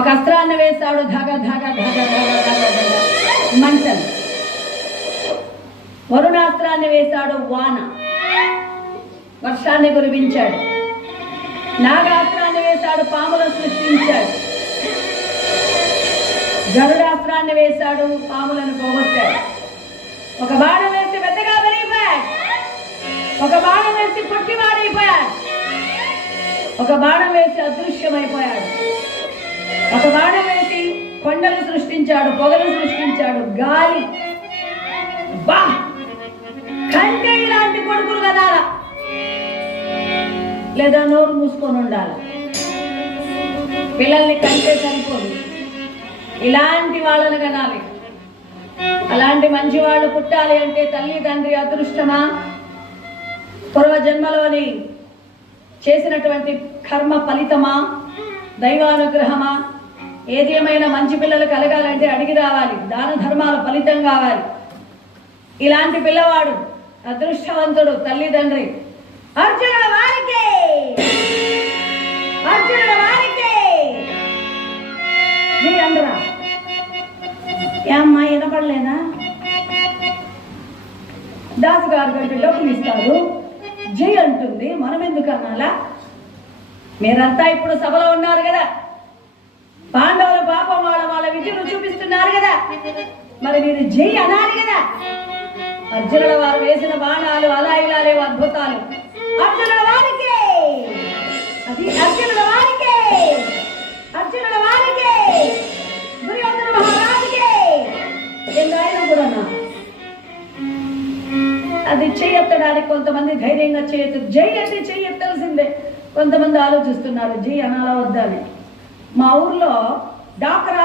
ఒక అస్త్రాన్ని వేశాడు, ధగ ధగ ధగ ధగ ధగ ధగ మంటలు. వరుణాస్త్రాన్ని వేశాడు, వాన వర్షాన్ని కురిపించాడు. నాగాస్త్రాన్ని వేశాడు, పాములను సృష్టించాడు. గరుడాస్త్రాన్ని వేశాడు, పాములను పోగొట్టాడు. ఒక బాణం వేసి పెద్దగా పెరిగిపోయాడు, ఒక బాణం వేసి పొట్టివాడైపోయాడు, ఒక బాణం వేసి అదృశ్యమైపోయాడు, ఒక బాణం వేసి కొండలు సృష్టించాడు, పొగలు సృష్టించాడు, గాలి. బా కంటే ఇలాంటి కొడుకులు కదాలా, లేదా నోరు మూసుకొని ఉండాలి. పిల్లల్ని కంటే సరిపోదు, ఇలాంటి వాళ్ళని కనాలి. అలాంటి మంచి వాళ్ళు పుట్టాలి అంటే తల్లి తండ్రి అదృష్టమా, పూర్వ జన్మలోని చేసినటువంటి కర్మ ఫలితమా, దైవానుగ్రహమా? ఏది ఏమైనా మంచి పిల్లలు కలగాలంటే అడిగి రావాలి, దాన ధర్మాల ఫలితం కావాలి. ఇలాంటి పిల్లవాడు అదృష్టవంతుడు తల్లిదండ్రి. అర్జునుల వారికే, అర్జునుల వారికే జీ అందరా. ఏమ్మా వినపడలేదా? దాసు గారు కంటే డబ్బులు ఇస్తారు, జై అంటుంది, మనం ఎందుకు అనాలా? మీరంతా ఇప్పుడు సభలో ఉన్నారు కదా, పాండవుల పాపం వాళ్ళ వాళ్ళ విద్యను చూపిస్తున్నారు కదా, మరి మీరు జై అనాలి కదా. అర్జునుల వారు వేసిన బాణాలు అలా ఇలా లేవు, అద్భుతాలు. అర్జునుల వారికే, అది అర్జునుల వారికే, అర్జునుల వారికే, దుర్యోధన మహారాజుకే. ఎందాయన కూడా అది చెయ్యెత్తడానికి కొంతమంది ధైర్యంగా చేయొచ్చు. జై అంటే చెయ్యెత్తాల్సిందే. కొంతమంది ఆలోచిస్తున్నారు జై అనాలా వద్దని. మా ఊర్లో డాక్రా